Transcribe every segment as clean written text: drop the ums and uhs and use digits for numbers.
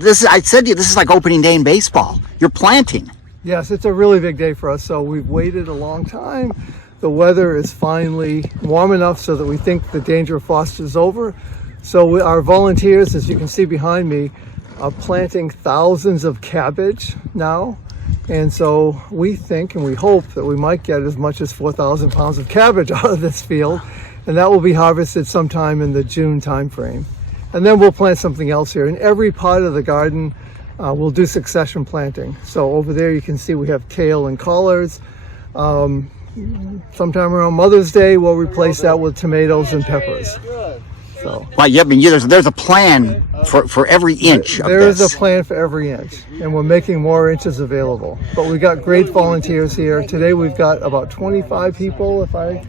I said to you, this is like opening day in baseball. You're planting. Yes, it's a really big day for us. So we've waited a long time. The weather is finally warm enough so that we think the danger of frost is over. So our volunteers, as you can see behind me, are planting thousands of cabbage now. And so we think and we hope that we might get as much as 4,000 pounds of cabbage out of this field. And that will be harvested sometime in the June timeframe. And then we'll plant something else here. In every part of the garden, we'll do succession planting. So over there you can see we have kale and collards. Sometime around Mother's Day, we'll replace that with tomatoes and peppers. So, well, yeah, I mean, there's a plan for every inch of this. There is a plan for every inch, and we're making more inches available. But we got great volunteers here. Today we've got about 25 people, if I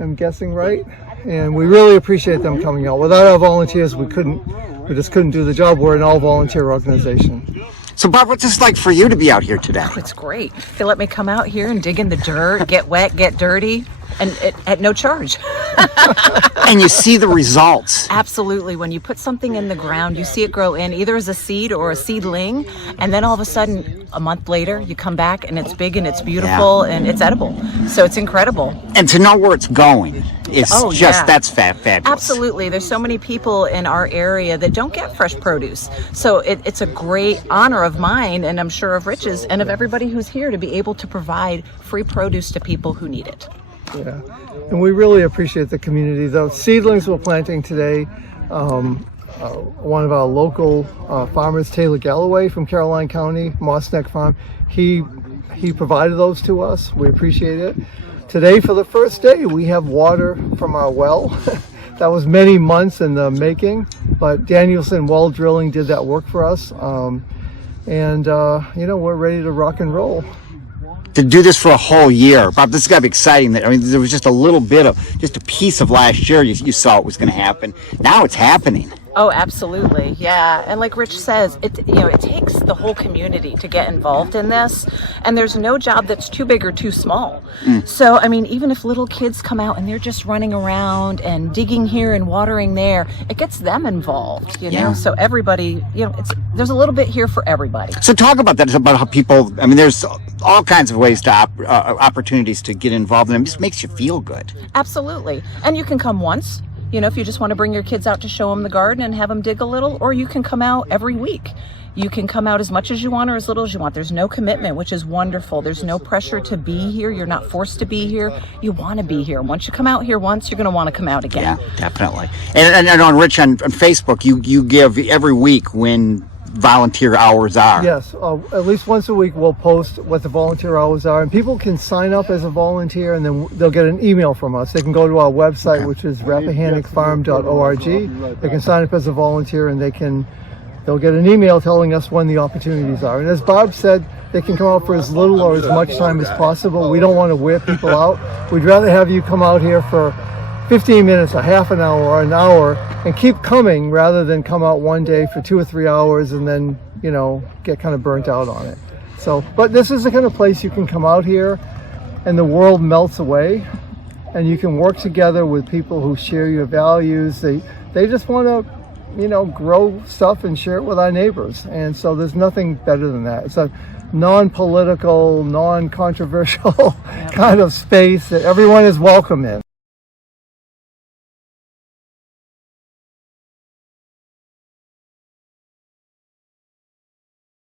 am guessing right. And we really appreciate them coming out. Without our volunteers, we just couldn't do the job. We're an all-volunteer organization. So, Bob, what's this like for you to be out here today? Oh, it's great. They let me come out here and dig in the dirt, get wet, get dirty, and at no charge. And you see the results. Absolutely. When you put something in the ground, you see it grow in either as a seed or a seedling, and then all of a sudden, a month later, you come back and it's big and it's beautiful and it's edible. So it's incredible. And to know where it's going is that's fabulous. Absolutely. There's so many people in our area that don't get fresh produce. So it's a great honor of mine, and I'm sure of Rich's, and of everybody who's here, to be able to provide free produce to people who need it. Yeah, and we really appreciate the community. The seedlings we're planting today, one of our local farmers, Taylor Galloway from Caroline County, Moss Neck Farm, he provided those to us. We appreciate it. Today, for the first day, we have water from our well. That was many months in the making, but Danielson Well Drilling did that work for us. We're ready to rock and roll. To do this for a whole year, Bob, this has got to be exciting. I mean, there was just a piece of last year you saw it was going to happen. Now it's happening. Oh, absolutely. Yeah. And like Rich says, it takes the whole community to get involved in this. And there's no job that's too big or too small. So, I mean, even if little kids come out and they're just running around and digging here and watering there, it gets them involved, you know? So everybody, there's a little bit here for everybody. So talk about that, about how people, I mean, there's all kinds of ways to opportunities to get involved, and it just makes you feel good. Absolutely. And you can come once. If you just want to bring your kids out to show them the garden and have them dig a little, or you can come out every week. You can come out as much as you want or as little as you want. There's no commitment, which is wonderful. There's no pressure to be here. You're not forced to be here. You want to be here. Once you come out here once, you're going to want to come out again. Yeah, definitely. And on Rich, on Facebook, you give every week when volunteer hours are. Yes, at least once a week we'll post what the volunteer hours are, and people can sign up as a volunteer, and then they'll get an email from us. They can go to our website, which is rappahannockfarm.org. They can sign up as a volunteer, and they'll get an email telling us when the opportunities are. And as Bob said, they can come out for as little or as much time as possible. We don't want to wear people out. We'd rather have you come out here for 15 minutes, a half an hour, or an hour, and keep coming rather than come out one day for 2 or 3 hours and then, get kind of burnt out on it. So, but this is the kind of place you can come out here and the world melts away, and you can work together with people who share your values. They just want to, grow stuff and share it with our neighbors. And so there's nothing better than that. It's a non-political, non-controversial kind of space that everyone is welcome in.